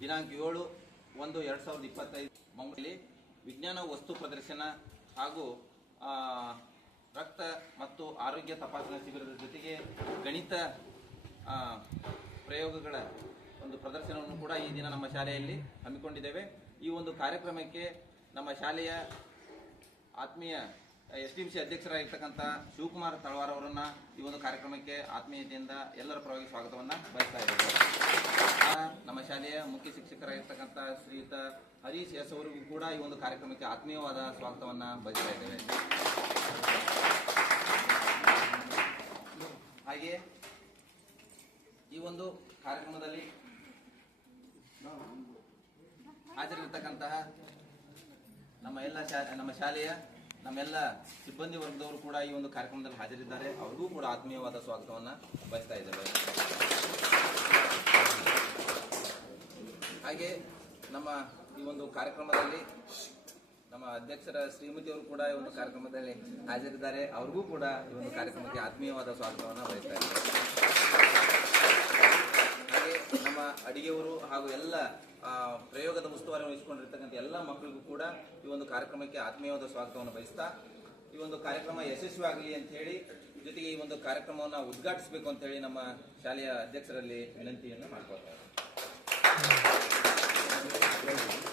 ದಿನಾಂಕ ಏಳು ಒಂದು ಎರಡು ಸಾವಿರದ ಇಪ್ಪತ್ತೈದು. ಮುಂಬೈಲಿ ವಿಜ್ಞಾನ ವಸ್ತು ಪ್ರದರ್ಶನ ಹಾಗೂ ರಕ್ತ ಮತ್ತು ಆರೋಗ್ಯ ತಪಾಸಣಾ ಶಿಬಿರದ ಜೊತೆಗೆ ಗಣಿತ ಪ್ರಯೋಗಗಳ ಒಂದು ಪ್ರದರ್ಶನವನ್ನು ಕೂಡ ಈ ದಿನ ನಮ್ಮ ಶಾಲೆಯಲ್ಲಿ ಹಮ್ಮಿಕೊಂಡಿದ್ದೇವೆ. ಈ ಒಂದು ಕಾರ್ಯಕ್ರಮಕ್ಕೆ ನಮ್ಮ ಶಾಲೆಯ ಆತ್ಮೀಯ ಎಸ್ ಟಿ ಎಂ ಸಿ ಅಧ್ಯಕ್ಷರಾಗಿರ್ತಕ್ಕಂಥ ಶಿವಕುಮಾರ್ ತಳವಾರ್ ಅವರನ್ನ ಈ ಒಂದು ಕಾರ್ಯಕ್ರಮಕ್ಕೆ ಆತ್ಮೀಯತೆಯಿಂದ ಎಲ್ಲರ ಪರವಾಗಿ ಸ್ವಾಗತವನ್ನು ಬಯಸ್ತಾ ಇದ್ದೇವೆ. ಶಾಲೆಯ ಮುಖ್ಯ ಶಿಕ್ಷಕರಾಗಿರ್ತಕ್ಕಂಥ ಶ್ರೀಯುತ ಹರೀಶ್ ಎಸ್ ಅವರಿಗೂ ಕೂಡ ಈ ಒಂದು ಕಾರ್ಯಕ್ರಮಕ್ಕೆ ಆತ್ಮೀಯವಾದ ಸ್ವಾಗತವನ್ನ ಬಯಸ್ತಾ ಇದ್ದೇವೆ. ಹಾಗೆ ಈ ಒಂದು ಕಾರ್ಯಕ್ರಮದಲ್ಲಿ ಹಾಜರಿರ್ತಕ್ಕಂತಹ ನಮ್ಮ ಎಲ್ಲ ನಮ್ಮ ಶಾಲೆಯ, ನಮ್ಮೆಲ್ಲ ಸಿಬ್ಬಂದಿ ವರ್ಗದವರು ಕೂಡ ಈ ಒಂದು ಕಾರ್ಯಕ್ರಮದಲ್ಲಿ ಹಾಜರಿದ್ದಾರೆ. ಅವ್ರಿಗೂ ಕೂಡ ಆತ್ಮೀಯವಾದ ಸ್ವಾಗತವನ್ನ ಬಯಸ್ತಾ ಇದ್ದೇವೆ. ಹಾಗೆ ನಮ್ಮ ಈ ಒಂದು ಕಾರ್ಯಕ್ರಮದಲ್ಲಿ ನಮ್ಮ ಅಧ್ಯಕ್ಷರ ಶ್ರೀಮತಿ ಅವರು ಕೂಡ ಈ ಒಂದು ಕಾರ್ಯಕ್ರಮದಲ್ಲಿ ಹಾಜರಿದ್ದಾರೆ. ಅವ್ರಿಗೂ ಕೂಡ ಈ ಒಂದು ಕಾರ್ಯಕ್ರಮಕ್ಕೆ ಆತ್ಮೀಯವಾದ ಸ್ವಾಗತವನ್ನು ಬಯಸ್ತಾ ಇದ್ದಾರೆ ಹಾಗೆ ನಮ್ಮ ಅಡಿಗೆಯವರು ಹಾಗೂ ಎಲ್ಲ ಪ್ರಯೋಗದ ಉಸ್ತುವಾರಿ ವಹಿಸಿಕೊಂಡಿರ್ತಕ್ಕಂಥ ಎಲ್ಲ ಮಕ್ಕಳಿಗೂ ಕೂಡ ಈ ಒಂದು ಕಾರ್ಯಕ್ರಮಕ್ಕೆ ಆತ್ಮೀಯವಾದ ಸ್ವಾಗತವನ್ನು ಬಯಸ್ತಾ ಈ ಒಂದು ಕಾರ್ಯಕ್ರಮ ಯಶಸ್ವಿ ಆಗಲಿ ಅಂತ ಹೇಳಿ ಜೊತೆಗೆ ಈ ಒಂದು ಕಾರ್ಯಕ್ರಮವನ್ನು ಉದ್ಘಾಟಿಸಬೇಕು ಅಂತ ಹೇಳಿ ನಮ್ಮ ಶಾಲೆಯ ಅಧ್ಯಕ್ಷರಲ್ಲಿ ವಿನಂತಿಯನ್ನು ಮಾಡ್ಕೊಳ್ತಾರೆ Thank you.